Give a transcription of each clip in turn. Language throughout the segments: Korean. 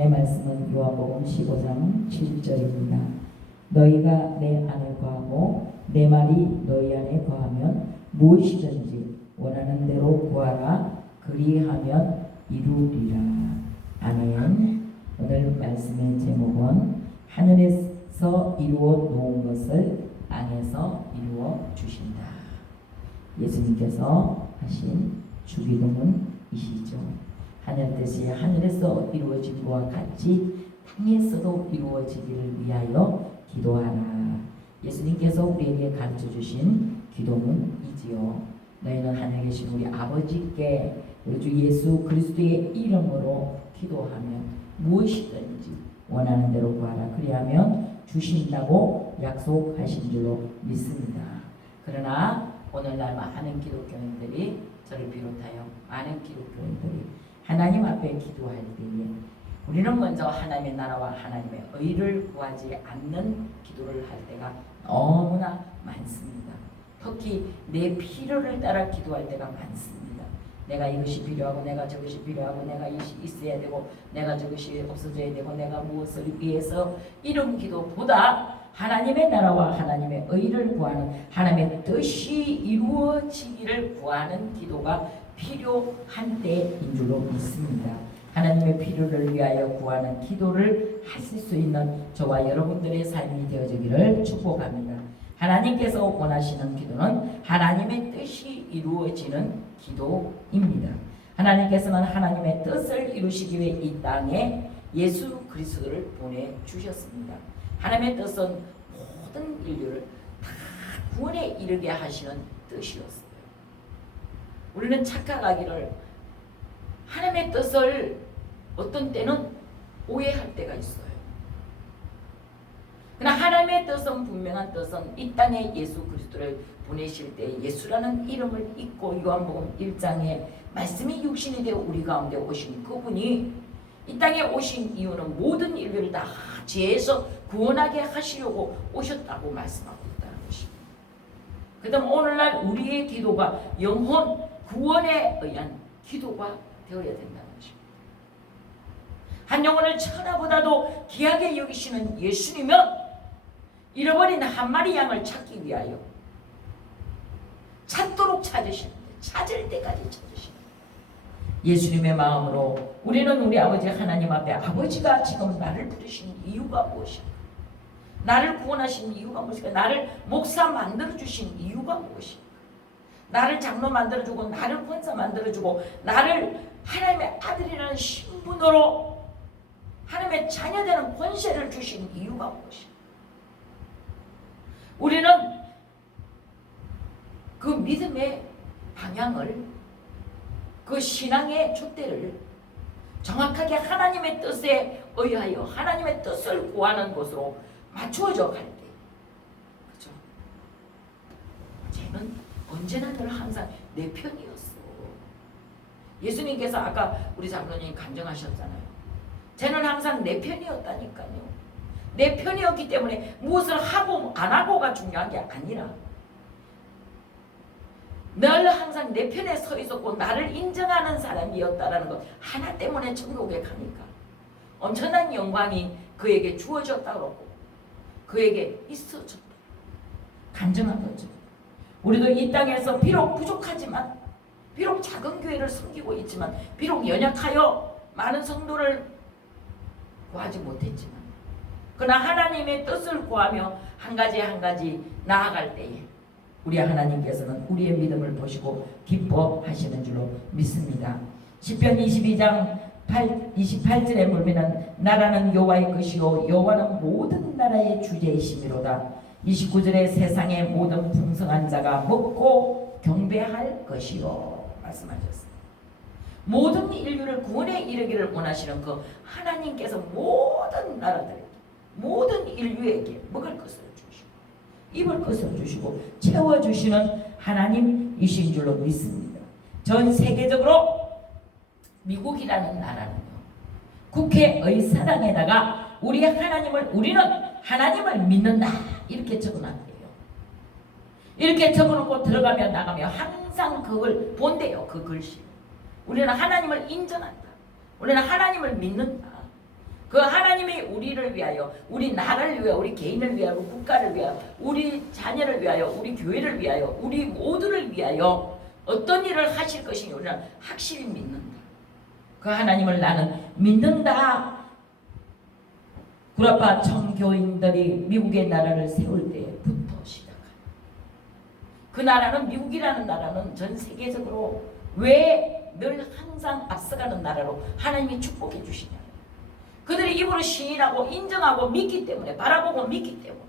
본문의 말씀은 요한복음 15장 7절입니다. 너희가 내 안에 거하고 내 말이 너희 안에 거하면 무엇이든지 원하는 대로 구하라. 그리하면 이루리라. 아멘. 오늘 말씀의 제목은 하늘에서 이루어 놓은 것을 땅에서 이루어 주신다. 예수님께서 하신 주기도문이시죠. 하늘 뜻이 하늘에서 이루어진 것과 같이 땅에서도 이루어지기를 위하여 기도하라. 예수님께서 우리에게 가르쳐 주신 기도문이지요. 너희는 하늘에 계신 우리 아버지께 우리 주 예수 그리스도의 이름으로 기도하면 무엇이든지 원하는 대로 구하라. 그리하면 주신다고 약속하신 줄로 믿습니다. 그러나 오늘날 많은 기독교인들이 저를 비롯하여 많은 기독교인들이 하나님 앞에 기도할 때에 우리는 먼저 하나님의 나라와 하나님의 의를 구하지 않는 기도를 할 때가 너무나 많습니다. 특히 내 필요를 따라 기도할 때가 많습니다. 내가 이것이 필요하고 내가 저것이 필요하고 내가 이것이 있어야 되고 내가 저것이 없어져야 되고 내가 무엇을 위해서 이런 기도보다 하나님의 나라와 하나님의 의를 구하는 하나님의 뜻이 이루어지기를 구하는 기도가 필요한 때인 줄로 믿습니다. 하나님의 필요를 위하여 구하는 기도를 하실 수 있는 저와 여러분들의 삶이 되어지기를 축복합니다. 하나님께서 원하시는 기도는 하나님의 뜻이 이루어지는 기도입니다. 하나님께서는 하나님의 뜻을 이루시기 위해 이 땅에 예수 그리스도를 보내주셨습니다. 하나님의 뜻은 모든 인류를 다 구원에 이르게 하시는 뜻이었어요. 우리는 착각하기를 하나님의 뜻을 어떤 때는 오해할 때가 있어요. 그러나 하나님의 뜻은 분명한 뜻은 이 땅에 예수 그리스도를 보내실 때 예수라는 이름을 잊고 요한복음 1장에 말씀이 육신이 되어 우리 가운데 오신 그분이 이 땅에 오신 이유는 모든 인류를 다 죄에서 구원하게 하시려고 오셨다고 말씀하고 있다는 것입니다. 그 다음 오늘날 우리의 기도가 영혼 구원에 의한 기도가 되어야 된다는 것입니다. 한 영혼을 천하보다도 귀하게 여기시는 예수님은 잃어버린 한 마리 양을 찾기 위하여 찾도록 찾으시는데 찾을 때까지 찾으시는 예수님의 마음으로 우리는 우리 아버지 하나님 앞에 아버지가 지금 나를 부르신 이유가 무엇인가? 나를 구원하신 이유가 무엇인가? 나를 목사 만들어주신 이유가 무엇인가? 나를 장로 만들어주고 나를 권사 만들어주고 나를 하나님의 아들이라는 신분으로 하나님의 자녀되는 권세를 주신 이유가 무엇인가? 우리는 그 믿음의 방향을 그 신앙의 촛대를 정확하게 하나님의 뜻에 의하여 하나님의 뜻을 구하는 것으로 맞추어져 갈 때, 그렇죠? 쟤는 언제나 늘 항상 내 편이었어. 예수님께서 아까 우리 장로님 간증하셨잖아요. 쟤는 항상 내 편이었다니까요. 내 편이었기 때문에 무엇을 하고 안 하고가 중요한 게 아니라 늘 항상 내 편에 서 있었고 나를 인정하는 사람이었다라는 것 하나 때문에 천국에 가니까 엄청난 영광이 그에게 주어졌다 그러고 그에게 있어졌다. 간증한 거죠. 우리도 이 땅에서 비록 부족하지만 비록 작은 교회를 섬기고 있지만 비록 연약하여 많은 성도를 구하지 못했지만 그러나 하나님의 뜻을 구하며 한 가지 한 가지 나아갈 때에 우리 하나님께서는 우리의 믿음을 보시고 기뻐하시는 줄로 믿습니다. 시편 22장 28절에 보면 나라는 여호와의 것이요 여호와는 모든 나라의 주제이시미로다. 29절에 세상의 모든 풍성한 자가 먹고 경배할 것이요 말씀하셨습니다. 모든 인류를 구원에 이르기를 원하시는 그 하나님께서 모든 나라들에게 모든 인류에게 먹을 것을 주시고 입을 것을 주시고 채워주시는 하나님이신 줄로 믿습니다. 전 세계적으로 미국이라는 나라는요 국회의 사당에다가 우리는 하나님을 믿는다 이렇게 적어놨대요. 이렇게 적어놓고 들어가며 나가며 항상 그걸 본대요. 그 글씨 우리는 하나님을 인정한다. 우리는 하나님을 믿는다. 그 하나님이 우리를 위하여, 우리 나라를 위하여, 우리 개인을 위하여, 우리 국가를 위하여, 우리 자녀를 위하여, 우리 교회를 위하여, 우리 모두를 위하여 어떤 일을 하실 것인지 우리는 확실히 믿는다. 그 하나님을 나는 믿는다. 구라파 청교인들이 미국의 나라를 세울 때부터 시작합니다. 그 나라는, 미국이라는 나라는 전 세계적으로 왜 늘 항상 앞서가는 나라로 하나님이 축복해 주시냐. 그들이 입으로 시인하고 인정하고 믿기 때문에, 바라보고 믿기 때문에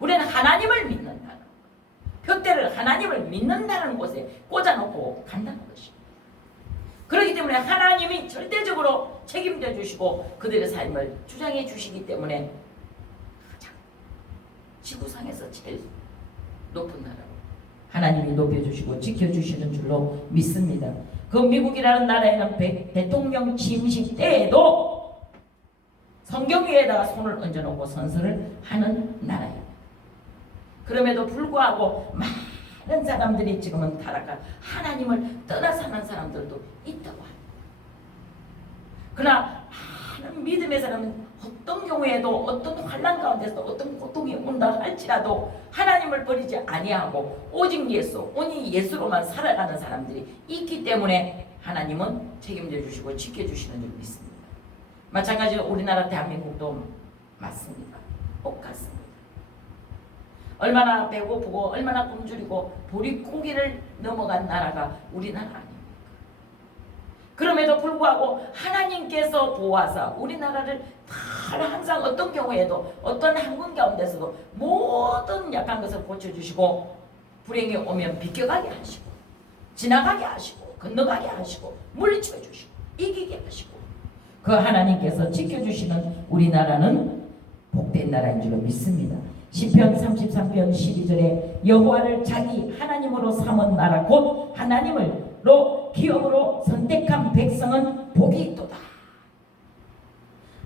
우리는 하나님을 믿는다는 것, 표대를 하나님을 믿는다는 곳에 꽂아놓고 간다는 것입니다. 그렇기 때문에 하나님이 절대적으로 책임져 주시고 그들의 삶을 주장해 주시기 때문에 가장 지구상에서 제일 높은 나라로 하나님이 높여주시고 지켜주시는 줄로 믿습니다. 그 미국이라는 나라에는 대통령 취임식 때에도 성경 위에다가 손을 얹어놓고 선서를 하는 나라입니다. 그럼에도 불구하고 많은 사람들이 지금은 타락한 하나님을 떠나 사는 사람들도 있다고 합니다. 그러나 많은 믿음의 사람은 어떤 경우에도, 어떤 환난 가운데서 어떤 고통이 온다 할지라도 하나님을 버리지 아니하고 오직 예수, 오직 예수로만 살아가는 사람들이 있기 때문에 하나님은 책임져 주시고 지켜주시는 줄 믿습니다. 마찬가지로 우리나라 대한민국도 맞습니다. 똑같습니다. 얼마나 배고프고 얼마나 굶주리고 보릿고개를 넘어간 나라가 우리나라 아닙니까? 그럼에도 불구하고 하나님께서 보호하사 우리나라를 항상 어떤 경우에도, 어떤 한군 가운데서도 모든 약한 것을 고쳐주시고 불행이 오면 비껴가게 하시고 지나가게 하시고 건너가게 하시고 물리쳐 주시고 이기게 하시고 그 하나님께서 지켜주시는 우리나라는 복된 나라인 줄로 믿습니다. 시편 33편 12절에 여호와를 자기 하나님으로 삼은 나라 곧 하나님으로 기업으로 선택한 백성은 복이 있도다.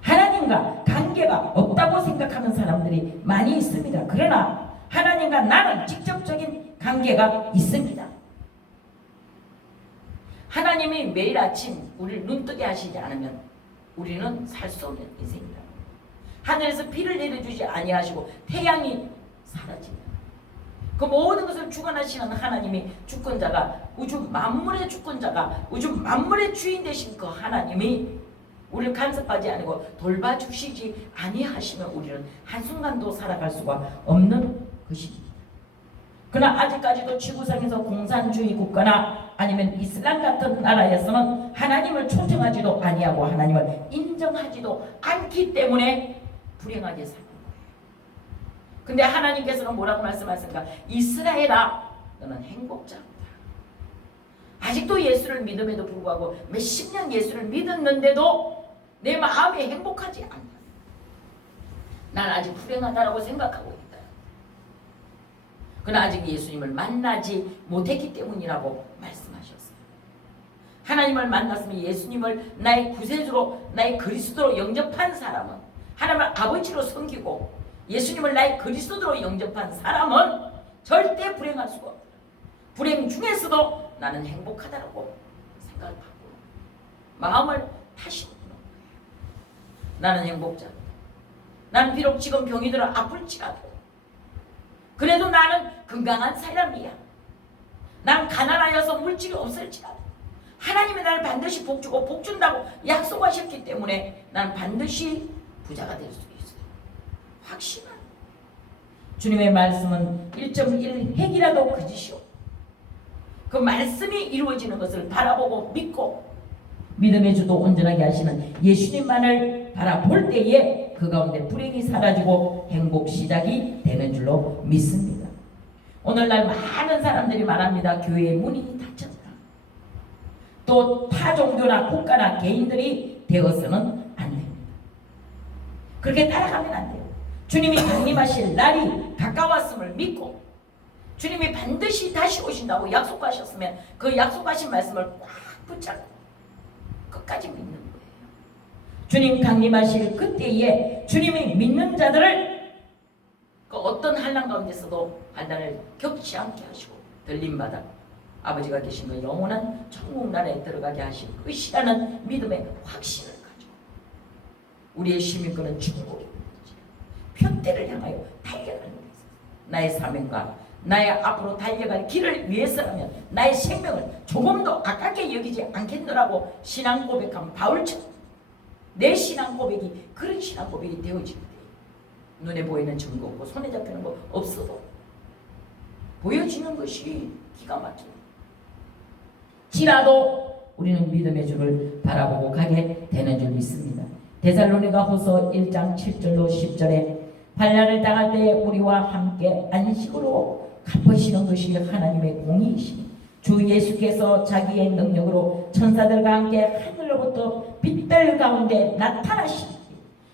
하나님과 관계가 없다고 생각하는 사람들이 많이 있습니다. 그러나 하나님과 나는 직접적인 관계가 있습니다. 하나님이 매일 아침 우리를 눈뜨게 하시지 않으면 우리는 살 수 없는 인생입니다. 하늘에서 비를 내려주지 아니하시고 태양이 사라지면 그 모든 것을 주관하시는 하나님이 주권자가, 우주 만물의 주권자가, 우주 만물의 주인 되신 그 하나님이 우리를 간섭하지 아니고 돌봐주시지 아니하시면 우리는 한순간도 살아갈 수가 없는 것입니다. 그러나 아직까지도 지구상에서 공산주의 국가나 아니면 이슬람 같은 나라에서는 하나님을 초청하지도 아니하고 하나님을 인정하지도 않기 때문에 불행하게 사는 거예요. 근데 하나님께서는 뭐라고 말씀하셨습니까? 이스라엘아, 너는 행복자다. 아직도 예수를 믿음에도 불구하고 몇십 년 예수를 믿었는데도 내 마음이 행복하지 않다. 난 아직 불행하다라고 생각하고 있다. 그러나 아직 예수님을 만나지 못했기 때문이라고 말씀하셨어요. 하나님을 만났으면 예수님을 나의 구세주로, 나의 그리스도로 영접한 사람은, 하나님을 아버지로 섬기고 예수님을 나의 그리스도로 영접한 사람은 절대 불행할 수가 없다. 불행 중에서도 나는 행복하다라고 생각을 하고 마음을 다시 먹는 거예요. 나는 행복자다. 나는 비록 지금 병이 들어 아플지라도 그래도 나는 건강한 사람이야. 난 가난하여서 물질이 없을지라도 하나님이 나를 반드시 복주고 복준다고 약속하셨기 때문에 나는 반드시 부자가 될 수 있어요. 확신한 주님의 말씀은 1.1 핵이라도 거짓이오. 그 말씀이 이루어지는 것을 바라보고 믿고 믿음의 주도 온전하게 하시는 예수님만을 바라볼 때에 그 가운데 불행이 사라지고 행복 시작이 되는 줄로 믿습니다. 오늘날 많은 사람들이 말합니다. 교회의 문이 닫혔다. 또 타 종교나 국가나 개인들이 되어서는 안 됩니다. 그렇게 따라가면 안 돼요. 주님이 강림하실 날이 가까웠음을 믿고 주님이 반드시 다시 오신다고 약속하셨으면 그 약속하신 말씀을 꽉 붙잡고 끝까지 믿는 거예요. 주님 강림하실 그때에 주님이 믿는 자들을 그 어떤 환난 가운데서도 환난을 겪지 않게 하시고 들림받아 아버지가 계신 그 영원한 천국 나라에 들어가게 하실 것이라는 믿음의 확신을 가지고 우리의 시민권은 천국입니다. 표대를 향하여 달려가는 것입니다. 나의 사명과 나의 앞으로 달려갈 길을 위해서라면 나의 생명을 조금도 아깝게 여기지 않겠노라고 신앙 고백한 바울처럼 내 신앙 고백이 그런 신앙 고백이 되어질 때 눈에 보이는 증거 없고 손에 잡히는 거 없어도 보여지는 것이 기가 막힙니다. 지라도 우리는 믿음의 주를 바라보고 가게 되는 줄 믿습니다. 데살로니가 후서 1장 7절로 10절에 환난을 당할 때 우리와 함께 안식으로 갚으시는 것이 하나님의 공의이시니 주 예수께서 자기의 능력으로 천사들과 함께 하늘로부터 빛들 가운데 나타나시니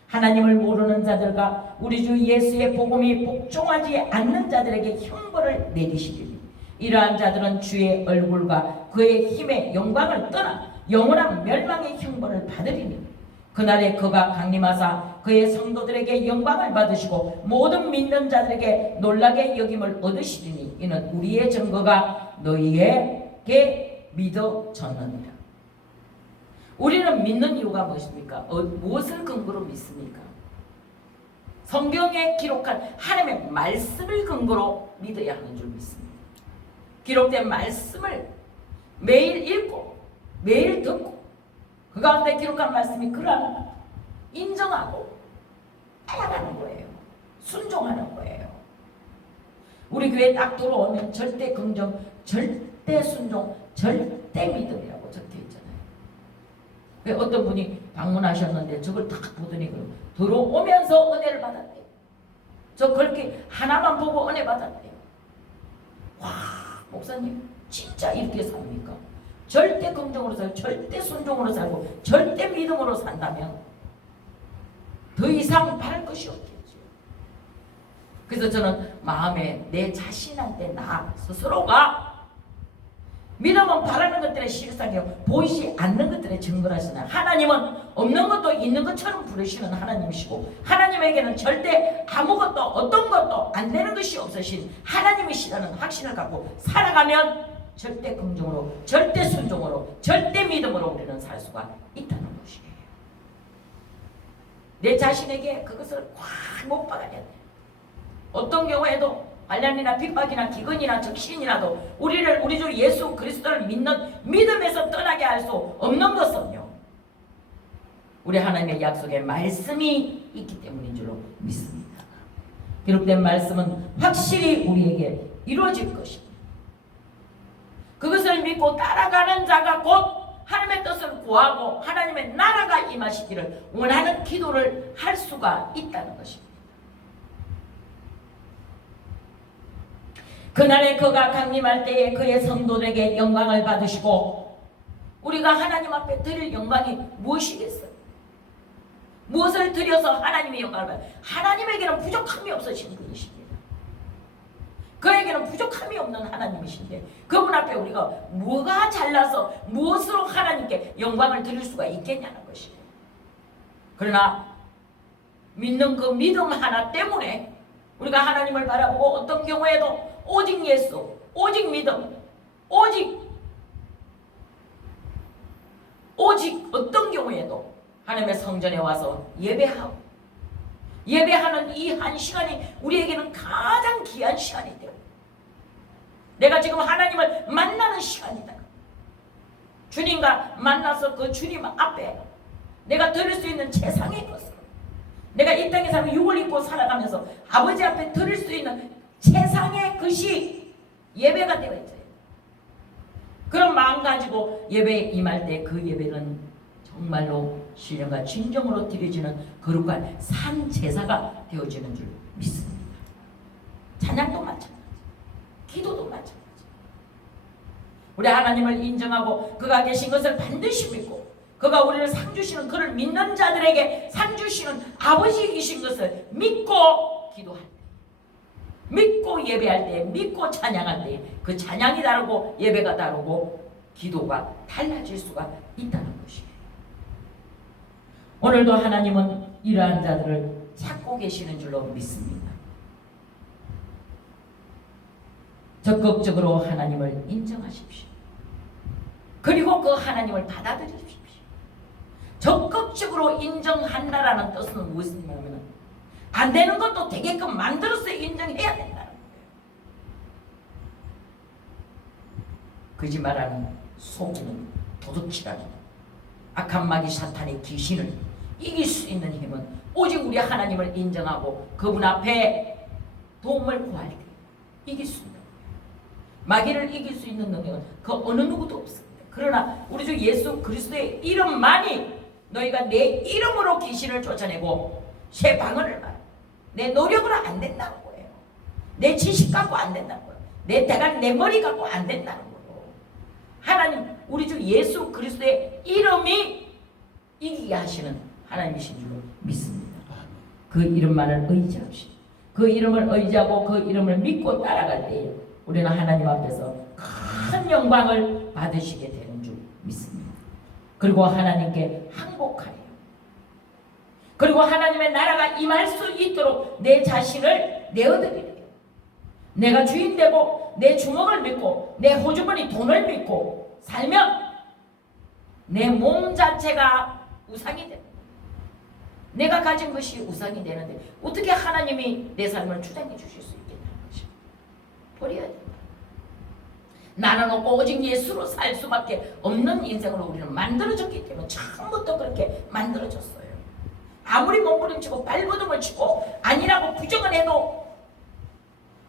하나님을 모르는 자들과 우리 주 예수의 복음이 복종하지 않는 자들에게 형벌을 내리시리니 이러한 자들은 주의 얼굴과 그의 힘의 영광을 떠나 영원한 멸망의 형벌을 받으리니 그날에 그가 강림하사 그의 성도들에게 영광을 받으시고 모든 믿는 자들에게 놀라게 여김을 얻으시리니 이는 우리의 증거가 너희에게 믿어졌느니라. 우리는 믿는 이유가 무엇입니까? 무엇을 근거로 믿습니까? 성경에 기록한 하나님의 말씀을 근거로 믿어야 하는 줄 믿습니다. 기록된 말씀을 매일 읽고 매일 듣고 그 가운데 기록한 말씀이 그러한 인정하고 따라가는 거예요. 순종하는 거예요. 우리 교회 딱 들어오면 절대 긍정, 절대 순종, 절대 믿음이라고 적혀있잖아요. 왜 어떤 분이 방문하셨는데 저걸 딱 보더니 들어오면서 은혜를 받았대요. 저 그렇게 하나만 보고 은혜 받았대요. 와, 목사님 진짜 이렇게 삽니까? 절대 긍정으로 살고 절대 순종으로 살고 절대 믿음으로 산다면 더 이상 바랄 것이 없겠죠. 그래서 저는 마음에 내 자신한테 나 스스로가 믿음은 바라는 것들의 실상이요 보이지 않는 것들의 증거라시나 하나님은 없는 것도 있는 것처럼 부르시는 하나님이시고 하나님에게는 절대 아무것도 어떤 것도 안 되는 것이 없으신 하나님이시라는 확신을 갖고 살아가면 절대 긍정으로 절대 순종으로 절대 믿음으로 우리는 살 수가 있다는 것이에요. 내 자신에게 그것을 확 못 박아야 돼. 어떤 경우에도 환난이나 핍박이나 기근이나 적신이라도 우리를 우리 주 예수 그리스도를 믿는 믿음에서 떠나게 할 수 없는 것은요 우리 하나님의 약속에 말씀이 있기 때문인 줄로 믿습니다. 기록된 말씀은 확실히 우리에게 이루어질 것입니다. 그것을 믿고 따라가는 자가 곧 하나님의 뜻을 구하고 하나님의 나라가 임하시기를 원하는 기도를 할 수가 있다는 것입니다. 그날에 그가 강림할 때에 그의 성도들에게 영광을 받으시고 우리가 하나님 앞에 드릴 영광이 무엇이겠어요? 무엇을 드려서 하나님의 영광을 받아요? 하나님에게는 부족함이 없으신 분이십니다. 그에게는 부족함이 없는 하나님이신데 그분 앞에 우리가 뭐가 잘나서 무엇으로 하나님께 영광을 드릴 수가 있겠냐는 것이에요. 그러나 믿는 그 믿음 하나 때문에 우리가 하나님을 바라보고 어떤 경우에도 오직 예수, 오직 믿음, 오직 어떤 경우에도 하나님의 성전에 와서 예배하는 이 한 시간이 우리에게는 가장 귀한 시간이 돼요. 내가 지금 하나님을 만나는 시간이다. 주님과 만나서 그 주님 앞에 내가 드릴 수 있는 최상의 것으로 내가 이 땅에 살고 육을 입고 살아가면서 아버지 앞에 드릴 수 있는 최상의 것이 예배가 되어 있어요. 그런 마음 가지고 예배에 임할 때 그 예배는 정말로 신령과 진정으로 드려지는 거룩한 산 제사가 되어지는 줄 믿습니다. 찬양도 마찬가지, 기도도 마찬가지. 우리 하나님을 인정하고 그가 계신 것을 반드시 믿고 그가 우리를 상 주시는 그를 믿는 자들에게 상 주시는 아버지이신 것을 믿고 기도할 때, 믿고 예배할 때, 믿고 찬양할 때 그 찬양이 다르고 예배가 다르고 기도가 달라질 수가 있다는 것이에요. 오늘도 하나님은 이러한 자들을 찾고 계시는 줄로 믿습니다. 적극적으로 하나님을 인정하십시오. 그리고 그 하나님을 받아들이십시오. 적극적으로 인정한다라는 뜻은 무엇이냐면 안 되는 것도 되게끔 만들어서 인정해야 된다는 거예요. 거짓말하는 속이는 도둑질하는 악한 마귀 사탄의 귀신을 이길 수 있는 힘은 오직 우리 하나님을 인정하고 그분 앞에 도움을 구할 때 이길 수 있는 거예요. 마귀를 이길 수 있는 능력은 그 어느 누구도 없습니다. 그러나 우리 주 예수 그리스도의 이름만이 너희가 내 이름으로 귀신을 쫓아내고 새 방언을 말해. 내 노력으로 안 된다는 거예요. 내 지식 갖고 안 된다는 거예요. 내 대가리, 내 머리 갖고 안 된다는 거예요. 하나님, 우리 주 예수 그리스도의 이름이 이기게 하시는 하나님이신 줄로 믿습니다. 그 이름만을 의지합시다. 그 이름을 의지하고 그 이름을 믿고 따라갈 때에 우리는 하나님 앞에서 큰 영광을 받으시게 되는 줄 믿습니다. 그리고 하나님께 항복하여 그리고 하나님의 나라가 임할 수 있도록 내 자신을 내어드리래요. 내가 주인 되고 내 주먹을 믿고 내 호주머니 돈을 믿고 살면 내 몸 자체가 우상이 됩니다. 내가 가진 것이 우상이 되는데 어떻게 하나님이 내 삶을 주장해 주실 수 있겠냐는 것이 버려야 된다. 나는 없고 오직 예수로 살 수밖에 없는 인생으로 우리는 만들어졌기 때문에 처음부터 그렇게 만들어졌어요. 아무리 몸부림치고 발버둥을 치고 아니라고 부정을 해도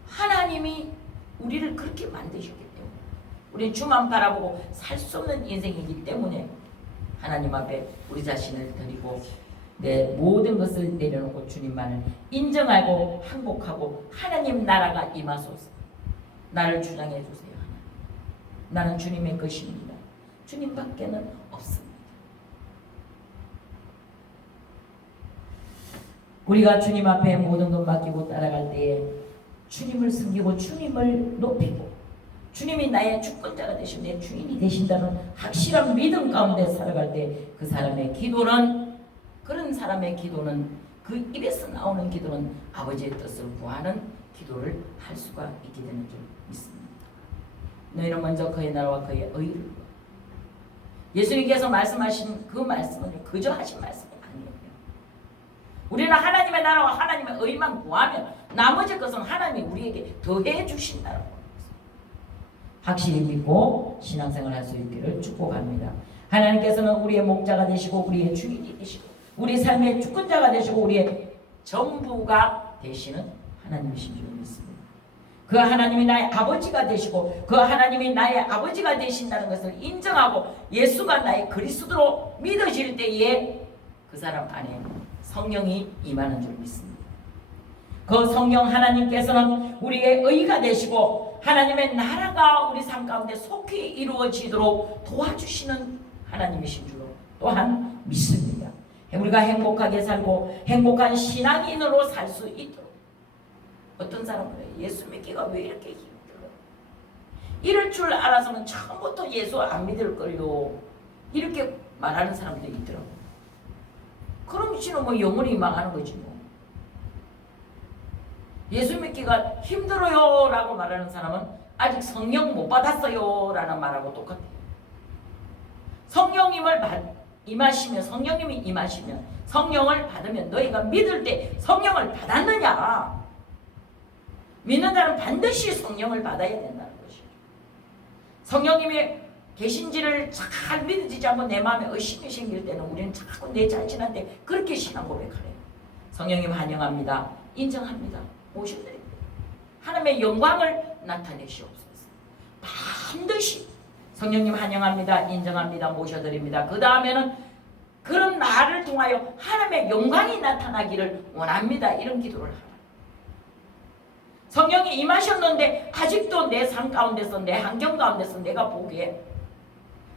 하나님이 우리를 그렇게 만드셨기 때문에 우리는 주만 바라보고 살 수 없는 인생이기 때문에 하나님 앞에 우리 자신을 드리고 내 모든 것을 내려놓고 주님만을 인정하고 항복하고 하나님 나라가 임하소서. 나를 주장해 주세요. 나는 주님의 것입니다. 주님밖에는 없습니다. 우리가 주님 앞에 모든 것 맡기고 따라갈 때에 주님을 섬기고 주님을 높이고 주님이 나의 주권자가 되시고 내 주인이 되신다는 확실한 믿음 가운데 살아갈 때 그 사람의 기도는 그런 사람의 기도는 그 입에서 나오는 기도는 아버지의 뜻을 구하는 기도를 할 수가 있게 되는 줄 믿습니다. 너희는 먼저 그의 나라와 그의 의를 예수님께서 말씀하신 그 말씀은 그저 하신 말씀이 아니에요. 우리는 하나님의 나라와 하나님의 의만 구하면 나머지 것은 하나님이 우리에게 더해 주신다고 확실히 믿고 신앙생활 할 수 있기를 축복합니다. 하나님께서는 우리의 목자가 되시고 우리의 주인이 되시고 우리 삶의 주권자가 되시고 우리의 전부가 되시는 하나님이신 줄 믿습니다. 그 하나님이 나의 아버지가 되시고 그 하나님이 나의 아버지가 되신다는 것을 인정하고 예수가 나의 그리스도로 믿어질 때에 그 사람 안에 성령이 임하는 줄 믿습니다. 그 성령 하나님께서는 우리의 의가 되시고 하나님의 나라가 우리 삶 가운데 속히 이루어지도록 도와주시는 하나님이신 줄로 또한 믿습니다. 우리가 행복하게 살고 행복한 신앙인으로 살 수 있도록 어떤 사람은 예수 믿기가 왜 이렇게 힘들어? 이럴 줄 알아서는 처음부터 예수 안 믿을 걸요. 이렇게 말하는 사람들이 있더라고. 그럼 지는 뭐 영원히 망하는 거지 뭐. 예수 믿기가 힘들어요 라고 말하는 사람은 아직 성령 못 받았어요 라는 말하고 똑같아요. 성령님을 임하시면 성령님이 임하시면 성령을 받으면 너희가 믿을 때 성령을 받았느냐? 믿는 자는 반드시 성령을 받아야 된다는 것이죠. 성령님이 계신지를 잘 믿어지지 않고 내 마음에 의심이 생길 때는 우리는 자꾸 내 자신한테 그렇게 신앙 고백하래요. 성령님 환영합니다. 인정합니다. 모셔드립니다. 하나님의 영광을 나타내시옵소서. 반드시 성령님 환영합니다. 인정합니다. 모셔드립니다. 그 다음에는 그런 나를 통하여 하나님의 영광이 나타나기를 원합니다. 이런 기도를 하라. 성령이 임하셨는데 아직도 내 삶 가운데서 내 환경 가운데서 내가 보기에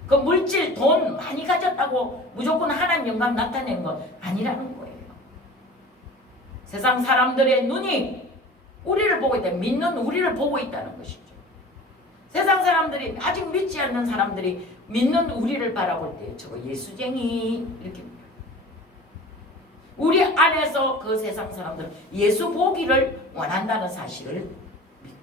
그 물질 돈 많이 가졌다고 무조건 하나님 영광 나타내는 건 아니라는 거예요. 세상 사람들의 눈이 우리를 보고 있다. 믿는 우리를 보고 있다는 것이죠. 세상 사람들이 아직 믿지 않는 사람들이 믿는 우리를 바라볼 때 저거 예수쟁이 이렇게 우리 안에서 그 세상 사람들은 예수 보기를 원한다는 사실을 믿고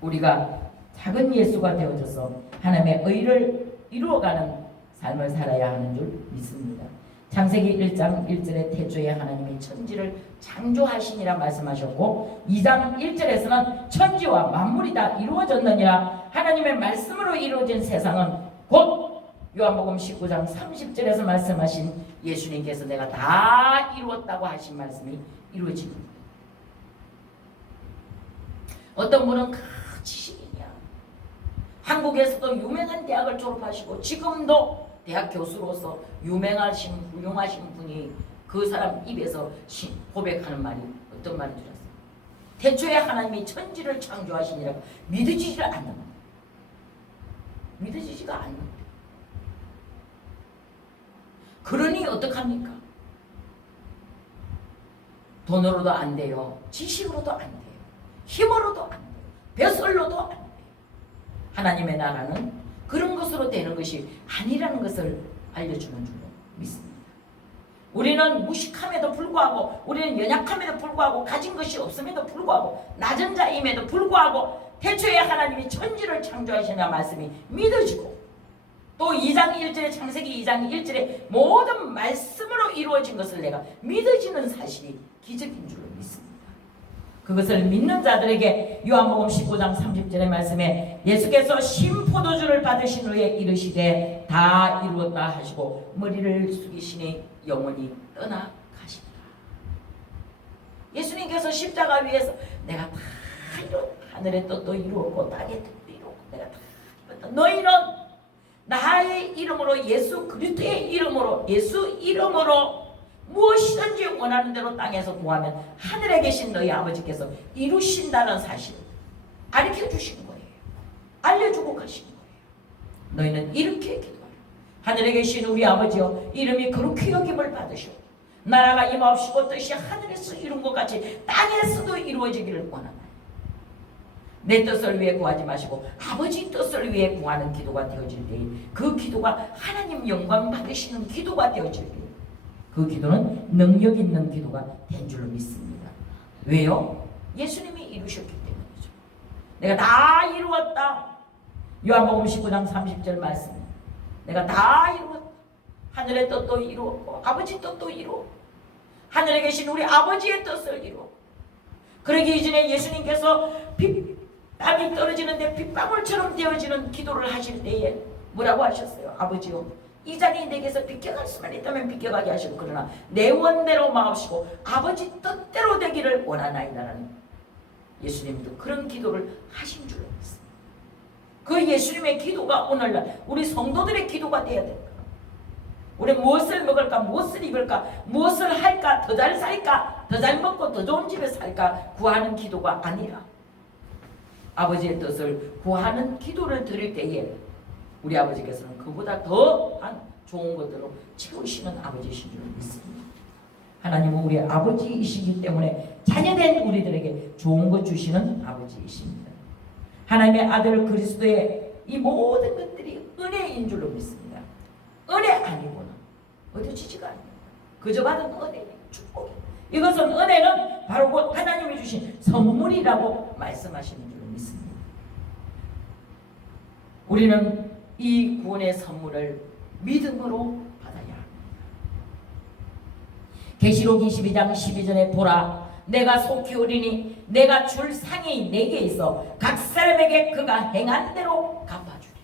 우리가 작은 예수가 되어져서 하나님의 의를 이루어가는 삶을 살아야 하는 줄 믿습니다. 창세기 1장 1절에 태초에 하나님이 천지를 창조하시니라 말씀하셨고 2장 1절에서는 천지와 만물이 다 이루어졌느니라. 하나님의 말씀으로 이루어진 세상은 곧 요한복음 19장 30절에서 말씀하신 예수님께서 내가 다 이루었다고 하신 말씀이 이루어집니다. 어떤 분은 지식인이야. 한국에서도 유명한 대학을 졸업하시고 지금도 대학 교수로서 유명하신 훌륭하신 분이 그 사람 입에서 고백하는 말이 어떤 말인 줄 아세요? 태초에 하나님이 천지를 창조하시니라고 믿어지지를 않는 거예요. 믿어지지가 않는 거예요. 그러니 어떡합니까? 돈으로도 안 돼요. 지식으로도 안 돼요. 힘으로도 안 돼요. 벼슬로도 안 돼요. 하나님의 나라는 그런 것으로 되는 것이 아니라는 것을 알려주는 줄로 믿습니다. 우리는 무식함에도 불구하고, 우리는 연약함에도 불구하고, 가진 것이 없음에도 불구하고, 낮은 자임에도 불구하고 태초에 하나님이 천지를 창조하시는 말씀이 믿어지고, 또 2장 1절에 창세기 2장 1절에 모든 말씀으로 이루어진 것을 내가 믿어지는 사실이 기적인 줄로 믿습니다. 그것을 믿는 자들에게 요한복음 19장 30절의 말씀에 예수께서 신포도주를 받으신 후에 이르시되 다 이루었다 하시고 머리를 숙이시니 영원히 떠나가시니라. 예수님께서 십자가 위에서 내가 다 이루었다. 하늘의 뜻도 이루었고 땅의 뜻도 이루었고 내가 다 이루었다. 너희는 나의 이름으로, 예수 그리스도의 이름으로, 예수 이름으로 무엇이든지 원하는 대로 땅에서 구하면 하늘에 계신 너희 아버지께서 이루신다는 사실을 가르쳐 주신 거예요. 알려주고 가신 거예요. 너희는 이렇게 기도하라. 하늘에 계신 우리 아버지여, 이름이 그렇게 여김을 받으시오. 나라가 임하옵시고 뜻이 하늘에서 이룬 것 같이 땅에서도 이루어지기를 원하나니 내 뜻을 위해 구하지 마시고 아버지 뜻을 위해 구하는 기도가 되어질 때에 그 기도가 하나님 영광 받으시는 기도가 되어질 때에 그 기도는 능력 있는 기도가 된 줄로 믿습니다. 왜요? 예수님이 이루셨기 때문이죠. 내가 다 이루었다. 요한복음 19장 30절 말씀. 내가 다 이루었다. 하늘의 뜻도 이루었고 아버지 뜻도 이루었고 하늘에 계신 우리 아버지의 뜻을 이루었고, 그러기 이전에 예수님께서 땀이 떨어지는데 빗방울처럼 되어지는 기도를 하실 때에 뭐라고 하셨어요? 아버지요, 이 잔이 내게서 비켜갈 수만 있다면 비켜가게 하시고 그러나 내 원대로 마옵시고 아버지 뜻대로 되기를 원하나이다라는 예수님도 그런 기도를 하신 줄로 믿습니다. 그 예수님의 기도가 오늘날 우리 성도들의 기도가 되어야 된다. 우리 무엇을 먹을까, 무엇을 입을까, 무엇을 할까, 더 잘 살까, 더 잘 먹고 더 좋은 집에 살까 구하는 기도가 아니라 아버지의 뜻을 구하는 기도를 드릴 때에 우리 아버지께서는 그보다 더한 좋은 것들로 채우시는 아버지이신 줄 믿습니다. 하나님은 우리 아버지이시기 때문에 자녀된 우리들에게 좋은 것 주시는 아버지이십니다. 하나님의 아들 그리스도의 이 모든 것들이 은혜인 줄로 믿습니다. 은혜 아니고는 얻어지지가 않습니다. 그저 받은 은혜의 축복이. 이것은 은혜는 바로 곧 하나님이 주신 선물이라고 말씀하시는 줄로 믿습니다. 우리는 이 구원의 선물을 믿음으로 받아야 합니다. 계시록 22장 12절에 보라, 내가 속히 오리니 내가 줄 상이 내게 있어 각 사람에게 그가 행한 대로 갚아주리라.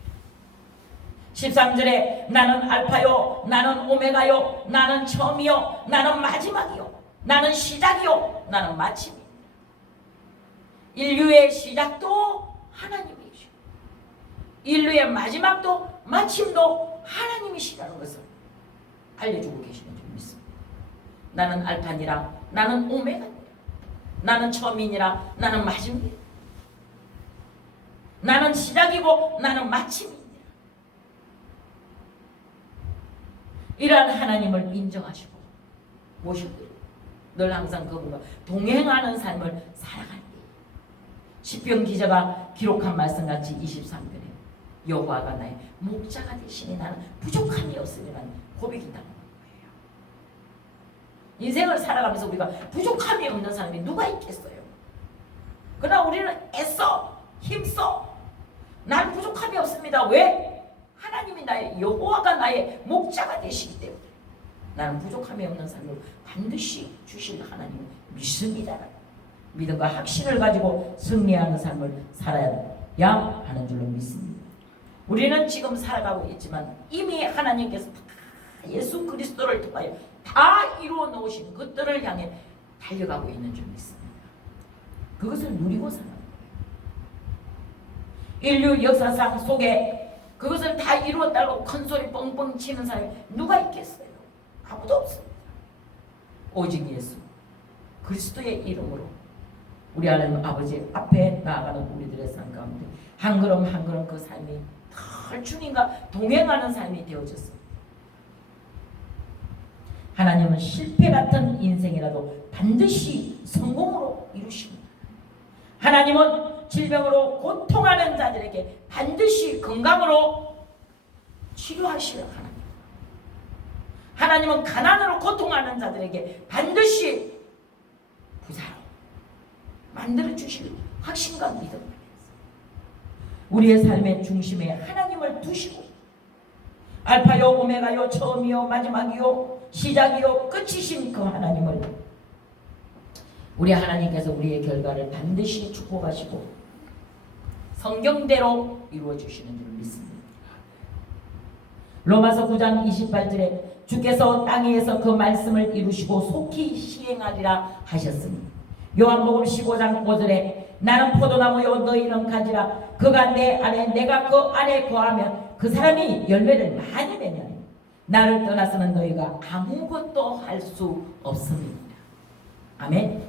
13절에 나는 알파요 나는 오메가요 나는 처음이요 나는 마지막이요 나는 시작이요 나는 마침이요. 인류의 시작도 하나님이시고 인류의 마지막도 마침도 하나님이시라는 것을 알려주고 계시는 줄 믿습니다. 나는 알파니라 나는 오메가니라 나는 처음이니라 나는 마지막이라 나는 시작이고 나는 마침이니라. 이러한 하나님을 인정하시고 모셔드리고 늘 항상 그분과 동행하는 삶을 살아갈 때 시편 기자가 기록한 말씀같이 23절에 여호와가 나의 목자가 되시니 나는 부족함이 없으리라는 고백이 있다는 거예요. 인생을 살아가면서 우리가 부족함이 없는 사람이 누가 있겠어요? 그러나 우리는 애써 힘써 난 부족함이 없습니다. 왜? 하나님 하나님이 나의 여호와가 나의 목자가 되시기 때문에 나는 부족함이 없는 삶을 반드시 주실 하나님을 믿습니다. 믿음과 확신을 가지고 승리하는 삶을 살아야 하는 줄로 믿습니다. 우리는 지금 살아가고 있지만 이미 하나님께서 다 예수 그리스도를 통하여 다 이루어 놓으신 것들을 향해 달려가고 있는 줄 믿습니다. 그것을 누리고 사는 거예요. 인류 역사상 속에 그것을 다 이루었다고 큰소리 뻥뻥 치는 사람이 누가 있겠어요? 아무도 없습니다. 오직 예수 그리스도의 이름으로 우리 하나님 아버지 앞에 나아가는 우리들의 삶 가운데 한 걸음 한 걸음 그 삶이 늘 주님과 동행하는 삶이 되어졌습니다. 하나님은 실패 같은 인생이라도 반드시 성공으로 이루십니다. 하나님은 질병으로 고통하는 자들에게 반드시 건강으로 치료하시는 하나님. 하나님은 가난으로 고통하는 자들에게 반드시 부자로 만들어 주실 확신과 믿음. 우리의 삶의 중심에 하나님을 두시고 알파요 오메가요 처음이요 마지막이요 시작이요 끝이신 그 하나님을 우리 하나님께서 우리의 결과를 반드시 축복하시고 성경대로 이루어 주시는 줄 믿습니다. 로마서 9장 28절에 주께서 땅 위에서 그 말씀을 이루시고 속히 시행하리라 하셨으니 요한복음 15장 5절에 나는 포도나무요 너희는 가지라 그가 내 안에 내가 그 안에 거하면 그 사람이 열매를 많이 맺나니 나를 떠나서는 너희가 아무것도 할 수 없습니다. 아멘.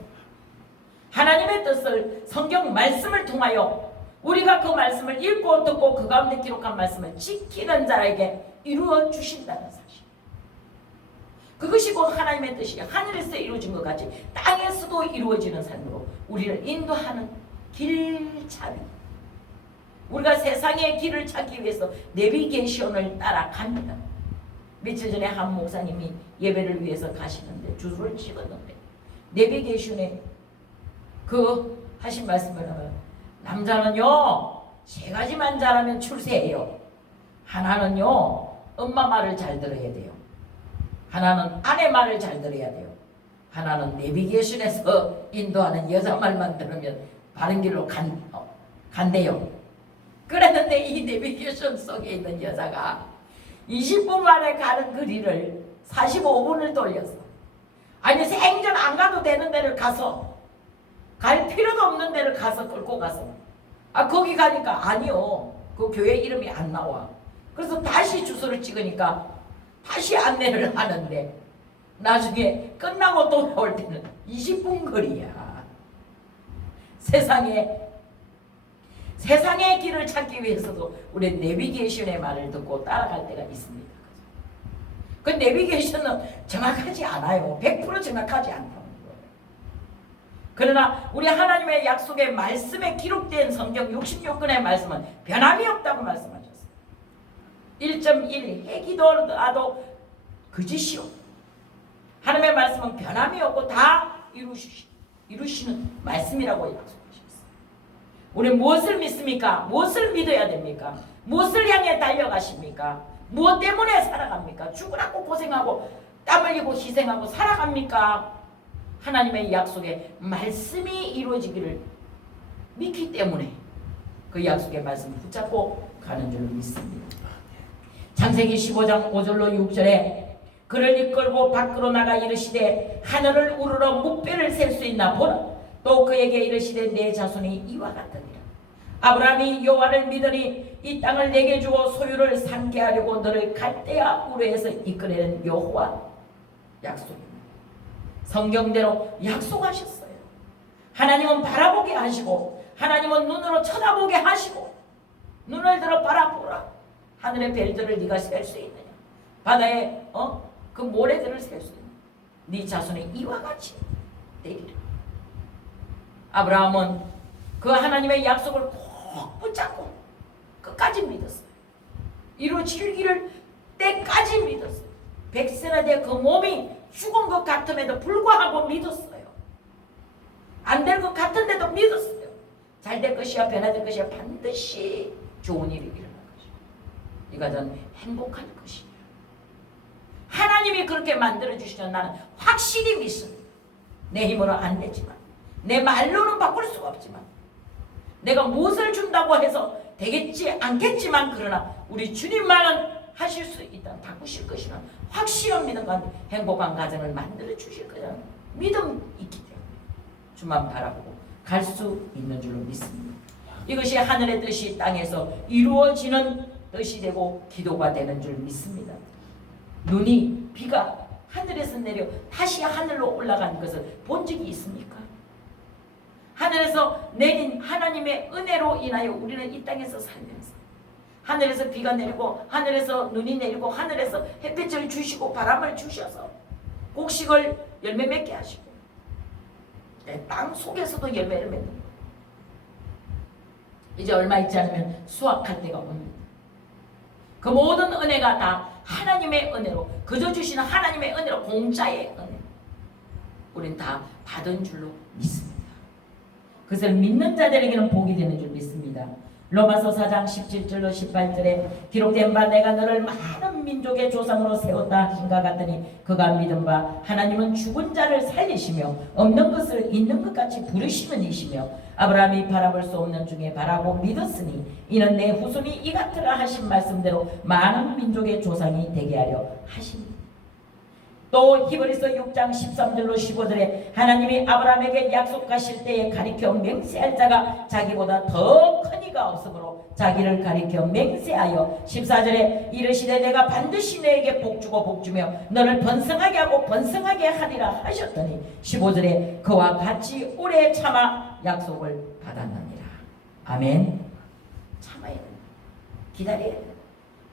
하나님의 뜻을 성경 말씀을 통하여 우리가 그 말씀을 읽고 듣고 그 가운데 기록한 말씀을 지키는 자에게 이루어 주신다는 사실. 그것이 곧 하나님의 뜻이 하늘에서 이루어진 것 같이 땅에서도 이루어지는 삶으로 우리를 인도하는 길잡이. 우리가 세상의 길을 찾기 위해서 내비게이션을 따라갑니다. 며칠 전에 한 목사님이 예배를 위해서 가시는데 주소를 찍었는데 내비게이션에 그 하신 말씀을 하면 남자는요 3가지만 잘하면 출세해요. 하나는요 엄마 말을 잘 들어야 돼요. 하나는 아내 말을 잘 들어야 돼요. 하나는 내비게이션에서 인도하는 여자 말만 들으면 바른 길로 간대요. 그랬는데 이 내비게이션 속에 있는 여자가 20분 만에 가는 거리를 45분을 돌렸어. 아니 생전 안 가도 되는 데를 가서 갈 필요도 없는 데를 가서 끌고 가서 거기 가니까 아니요 그 교회 이름이 안 나와. 그래서 다시 주소를 찍으니까 다시 안내를 하는데 나중에 끝나고 또 나올 때는 20분 거리야. 세상의 길을 찾기 위해서도 우리 내비게이션의 말을 듣고 따라갈 때가 있습니다. 그 내비게이션은 정확하지 않아요. 100% 정확하지 않다는 거예요. 그러나 우리 하나님의 약속의 말씀에 기록된 성경 66권의 말씀은 변함이 없다고 말씀하셨어요. 1.1 해기도라도 거짓이요. 하나님의 말씀은 변함이 없고 다 이루시는 말씀이라고 약속하셨어요. 우리는 무엇을 믿습니까? 무엇을 믿어야 됩니까? 무엇을 향해 달려가십니까? 무엇 때문에 살아갑니까? 죽으라고 고생하고 땀 흘리고 희생하고 살아갑니까? 하나님의 약속의 말씀이 이루어지기를 믿기 때문에 그 약속의 말씀을 붙잡고 가는 줄로 믿습니다. 창세기 15장 5절로 6절에 그를 이끌고 밖으로 나가 이르시되 하늘을 우러러 묵배를 셀 수 있나 보라. 또 그에게 이르시되 내 자손이 이와 같으니라. 아브라함이 여호와를 믿으니 이 땅을 내게 주어 소유를 삼게 하려고 너를 갈대아 우르에서 이끌어낸 여호와 약속입니다. 성경대로 약속하셨어요. 하나님은 바라보게 하시고 하나님은 눈으로 쳐다보게 하시고 눈을 들어 바라보라. 하늘의 별들을 네가 셀 수 있느냐? 바다에 그 모래들을 셀 수 있느냐? 네 자손이 이와 같이 되리라. 아브라함은 그 하나님의 약속을 꼭 붙잡고 끝까지 믿었어요. 이루어질 때까지 믿었어요. 100세나 돼 그 몸이 죽은 것 같음에도 불구하고 믿었어요. 안 될 것 같은데도 믿었어요. 잘 될 것이야 변화될 것이야 반드시 좋은 일이 일어날 것이야. 이 가정은 행복할 것이냐. 하나님이 그렇게 만들어주시면 나는 확실히 믿습니다. 내 힘으로 안 되지만, 내 말로는 바꿀 수가 없지만, 내가 무엇을 준다고 해서 되겠지 않겠지만, 그러나 우리 주님만은 하실 수 있다, 바꾸실 것이라 확실한 믿음 가운데 행복한 가정을 만들어 주실 거라는 믿음이 있기 때문에 주만 바라보고 갈 수 있는 줄로 믿습니다. 이것이 하늘의 뜻이 땅에서 이루어지는 뜻이 되고 기도가 되는 줄 믿습니다. 눈이, 비가 하늘에서 내려 다시 하늘로 올라간 것을 본 적이 있습니까? 하늘에서 내린 하나님의 은혜로 인하여 우리는 이 땅에서 살면서 하늘에서 비가 내리고 하늘에서 눈이 내리고 하늘에서 햇빛을 주시고 바람을 주셔서 곡식을 열매 맺게 하시고 땅 속에서도 열매를 맺는 거예요. 이제 얼마 있지 않으면 수확할 때가 옵니다. 그 모든 은혜가 다 하나님의 은혜로, 그저 주시는 하나님의 은혜로, 공짜의 은혜, 우린 다 받은 줄로 믿습니다. 그것을 믿는 자들에게는 복이 되는 줄 믿습니다. 로마서 4장 17절로 18절에 기록된 바 내가 너를 많은 민족의 조상으로 세웠다 하신가 같더니 그가 믿은 바 하나님은 죽은 자를 살리시며 없는 것을 있는 것 같이 부르시는 이시며 아브라함이 바라볼 수 없는 중에 바라고 믿었으니 이는 내 후손이 이 같으라 하신 말씀대로 많은 민족의 조상이 되게 하려 하시니. 또 히브리서 6장 13절로 15절에 하나님이 아브라함에게 약속하실 때에 가리켜 맹세할 자가 자기보다 더 큰 이가 없으므로 자기를 가리켜 맹세하여 14절에 이르시되 내가 반드시 너에게 복주고 복주며 너를 번성하게 하고 번성하게 하리라 하셨더니 15절에 그와 같이 오래 참아 약속을 받았느니라. 아멘. 참아야 된다. 기다려야 된다.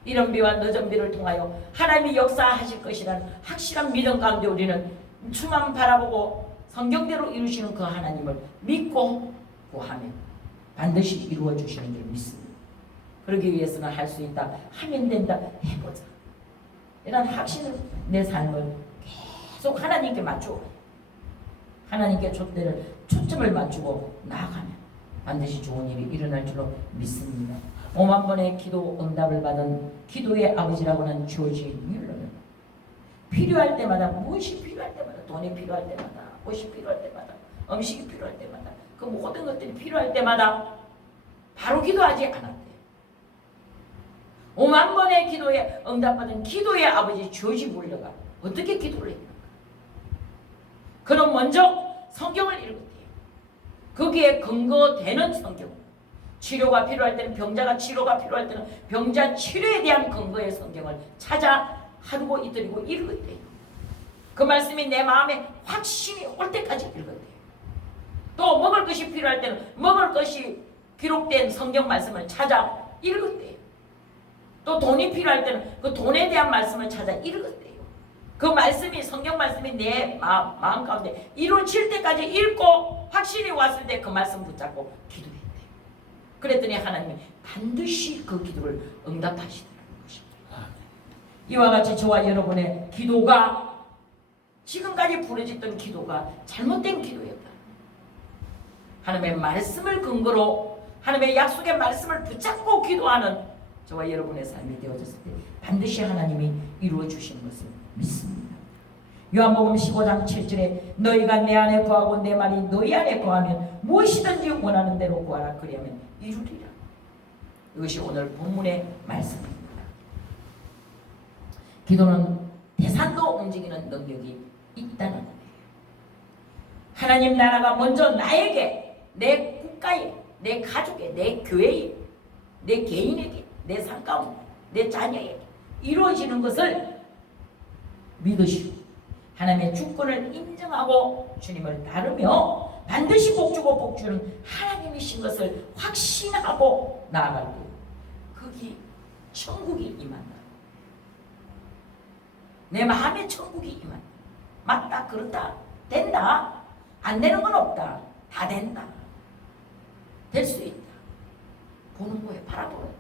이른 비와 늦은 비를 통하여 하나님이 역사하실 것이라는 확실한 믿음 가운데 우리는 주만 바라보고 성경대로 이루시는 그 하나님을 믿고 구하면 반드시 이루어 주시는 줄 믿습니다. 그러기 위해서는 할 수 있다, 하면 된다, 해보자. 이런 확신을 내 삶을 계속 하나님께 맞추고 하나님께 초점을 맞추고 나아가면 반드시 좋은 일이 일어날 줄로 믿습니다. 5만 번의 기도 응답을 받은 기도의 아버지라고는 조지 뮬러는 필요할 때마다, 무엇이 필요할 때마다, 돈이 필요할 때마다, 옷이 필요할 때마다, 음식이 필요할 때마다, 그 모든 것들이 필요할 때마다 바로 기도하지 않았대. 5만 번의 기도에 응답받은 기도의 아버지 조지 뮬러가 어떻게 기도를 했는가? 그는 먼저 성경을 읽었대요. 거기에 근거되는 성경, 치료가 필요할 때는 병자가 치료가 필요할 때는 병자 치료에 대한 근거의 성경을 찾아 하루고 이틀이고 읽었대요. 그 말씀이 내 마음에 확신이 올 때까지 읽었대요. 또 먹을 것이 필요할 때는 먹을 것이 기록된 성경 말씀을 찾아 읽었대요. 또 돈이 필요할 때는 그 돈에 대한 말씀을 찾아 읽었대요. 그 말씀이, 성경 말씀이 내 마음 가운데 이루어질 때까지 읽고 확신이 왔을 때 그 말씀 붙잡고 기도해요. 그랬더니 하나님이 반드시 그 기도를 응답하시더라는 것입니다. 이와 같이 저와 여러분의 기도가, 지금까지 부르짖던 기도가 잘못된 기도였다. 하나님의 말씀을 근거로 하나님의 약속의 말씀을 붙잡고 기도하는 저와 여러분의 삶이 되어졌을 때 반드시 하나님이 이루어 주시는 것을 믿습니다. 요한복음 15장 7절에 너희가 내 안에 거하고 내 말이 너희 안에 거하면 무엇이든지 원하는 대로 구하라 그리하면 이루리라. 이것이 오늘 본문의 말씀입니다. 기도는 대산도 움직이는 능력이 있다는 거예요. 하나님 나라가 먼저 나에게, 내 국가에, 내 가족에, 내 교회에, 내 개인에게, 내 삶 가운데, 내 자녀에게 이루어지는 것을 믿으시고 하나님의 주권을 인정하고 주님을 따르며 반드시 복주고 복주는 하나님이신 것을 확신하고 나아갈 때 거기 천국이 임한다. 내 마음에 천국이 임한다. 맞다, 그렇다, 된다, 안 되는 건 없다, 다 된다, 될 수 있다. 보는 거예요. 바라보는 거예요.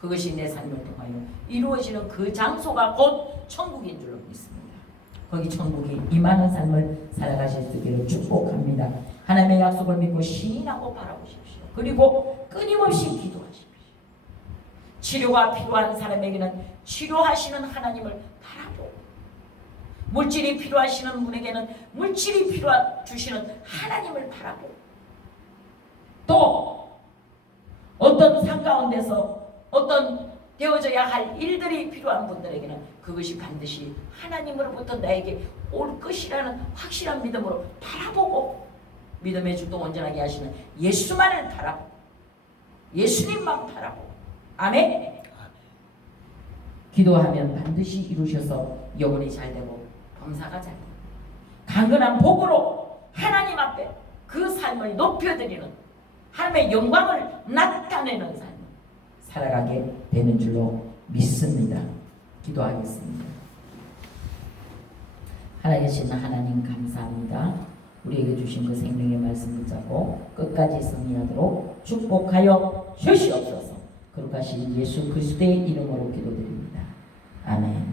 그것이 내 삶을 통하여 이루어지는 그 장소가 곧 천국인 줄로 믿습니다. 거기 천국이 임하는 삶을 살아가실 수 있기를 축복합니다. 하나님의 약속을 믿고 신인하고 바라보십시오. 그리고 끊임없이 기도하십시오. 치료가 필요한 사람에게는 치료하시는 하나님을 바라보고, 물질이 필요하시는 분에게는 물질이 주시는 하나님을 바라보고, 또 어떤 삶 가운데서 어떤 되어져야 할 일들이 필요한 분들에게는 그것이 반드시 하나님으로부터 나에게 올 것이라는 확실한 믿음으로 바라보고, 믿음의 주도 온전하게 하시는 예수만을 바라보고, 예수님만 바라보고. 아멘. 기도하면 반드시 이루셔서 영혼이 잘되고 범사가 잘되고 강건한 복으로 하나님 앞에 그 삶을 높여드리는, 하나님의 영광을 나타내는 삶을 살아가게 되는 줄로 믿습니다. 기도하겠습니다. 살아계신 하나님 감사합니다. 우리에게 주신 그 생명의 말씀 붙잡고 끝까지 승리하도록 축복하여 주시옵소서. 거룩하신 예수 그리스도의 이름으로 기도드립니다. 아멘.